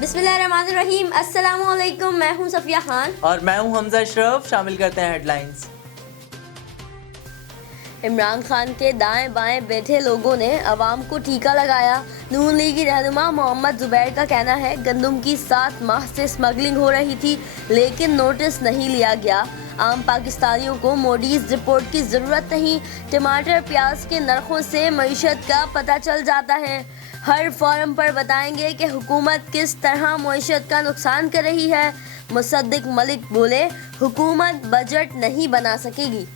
बिस्मिल्लाहिर्रहमानिर्रहीम। अस्सलामुअलैकुम, मैं हूं सफिया खान और मैं हूं हमजा अशरफ। शामिल करते हैं हेडलाइंस। इमरान खान के दाएं बाएं बैठे लोगों ने अवाम को टीका लगाया। नून लीगी रहनुमा मोहम्मद जुबैर का कहना है, गंदम की 7 माह से स्मगलिंग हो रही थी लेकिन नोटिस नहीं लिया गया। आम पाकिस्तानियों को मोडीज रिपोर्ट की जरूरत नहीं। टमाटर प्याज के नरखों से मईशत का पता चल जाता है। हर फोरम पर बताएंगे कि हुकूमत किस तरह मईशत का नुकसान कर रही है। मुसद्दिक मलिक बोले, हुकूमत बजट नहीं बना सकेगी।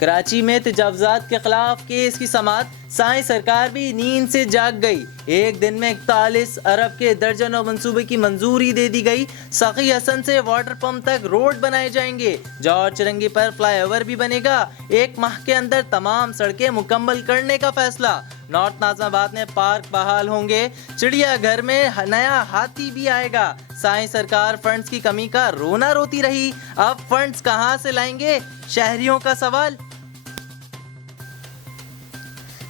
कराची में तजावुज़ात के खिलाफ केस की समाअत। साई सरकार भी नींद से जाग गई। एक दिन में 41 अरब के दर्जनों मंसूबे की मंजूरी दे दी गई। सखी हसन से वाटर पंप तक रोड बनाए जाएंगे। जॉर्ज चिरंगी पर फ्लाईओवर भी बनेगा। 1 माह के अंदर तमाम सड़कें मुकम्मल करने का फैसला। नॉर्थ नाज़िमाबाद में पार्क बहाल होंगे। चिड़ियाघर में नया हाथी भी आएगा। साई सरकार फंड्स की कमी का रोना रोती रही। अब फंड्स कहां से लाएंगे, शहरियों का सवाल।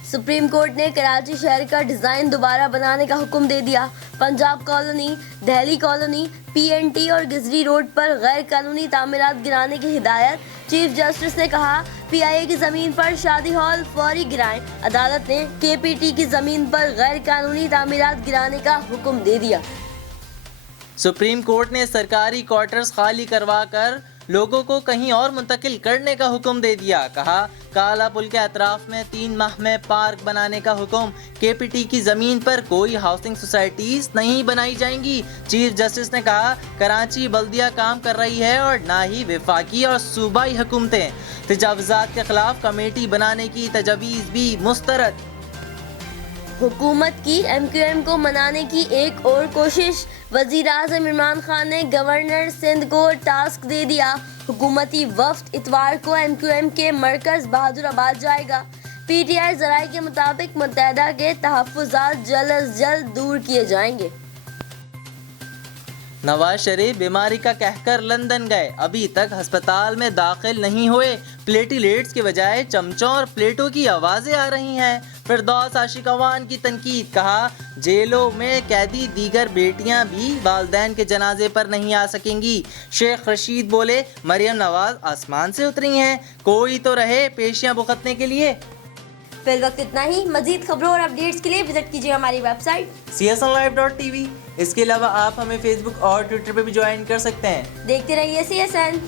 सुप्रीम कोर्ट ने कराची शहर का डिजाइन दोबारा बनाने का हुक्म दे दिया। Punjab colony, Delhi colony, PNT और गिजरी रोड पर गैर कानूनी तामीरात गिराने की हिदायत। चीफ जस्टिस ने कहा, पीआईए की जमीन पर शादी हॉल फौरी गिराएं। अदालत ने केपीटी की जमीन पर गैर कानूनी तामीरात गिराने का हुक्म दे दिया। सुप्रीम कोर्ट ने सरकारी क्वार्टर्स खाली करवा कर लोगों को कहीं और मुंतकिल करने का हुक्म दे दिया। कहा, काला पुल के अतराफ में 3 माह में पार्क बनाने का हुक्म। केपीटी की जमीन पर कोई हाउसिंग सोसाइटीज नहीं बनाई जाएंगी। चीफ जस्टिस ने कहा, कराची बल्दिया काम कर रही है और ना ही वफाकी और सूबाई हुकूमतें। तजावुज़ात के खिलाफ कमेटी बनाने की तजवीज़ भी मुस्तरद। हुकूमत की एमक्यूएम को मनाने की एक और कोशिश। वजीर आज़म इमरान खान ने गवर्नर सिंध को टास्क दे दिया। हुकूमती वफ्द इतवार को एमक्यूएम के मरकज बहादुराबाद जाएगा। पीटीआई ज़राए के मुताबिक मुत्तहदा के तहफ़्फ़ुज़ात जल्द अज जल्द दूर किए जाएंगे। नवाज शरीफ बीमारी का कहकर लंदन गए, अभी तक अस्पताल में दाखिल नहीं हुए। प्लेटिलेट्स के बजाय चमचों और प्लेटों की आवाज़ें आ रही हैं। फिरदौस आशिक अवान की तनकीद। कहा, जेलों में कैदी दीगर बेटियां भी वालिदैन के जनाजे पर नहीं आ सकेंगी। शेख रशीद बोले, मरियम नवाज आसमान से उतरी हैं, कोई तो रहे पेशियां भुगतने के लिए। फिर वक्त इतना ही। मजीद खबरों और अपडेट्स के लिए विजिट कीजिए हमारी वेबसाइट csnlive.tv। इसके अलावा आप हमें फेसबुक और ट्विटर पर भी ज्वाइन कर सकते हैं। देखते रहिए CSN।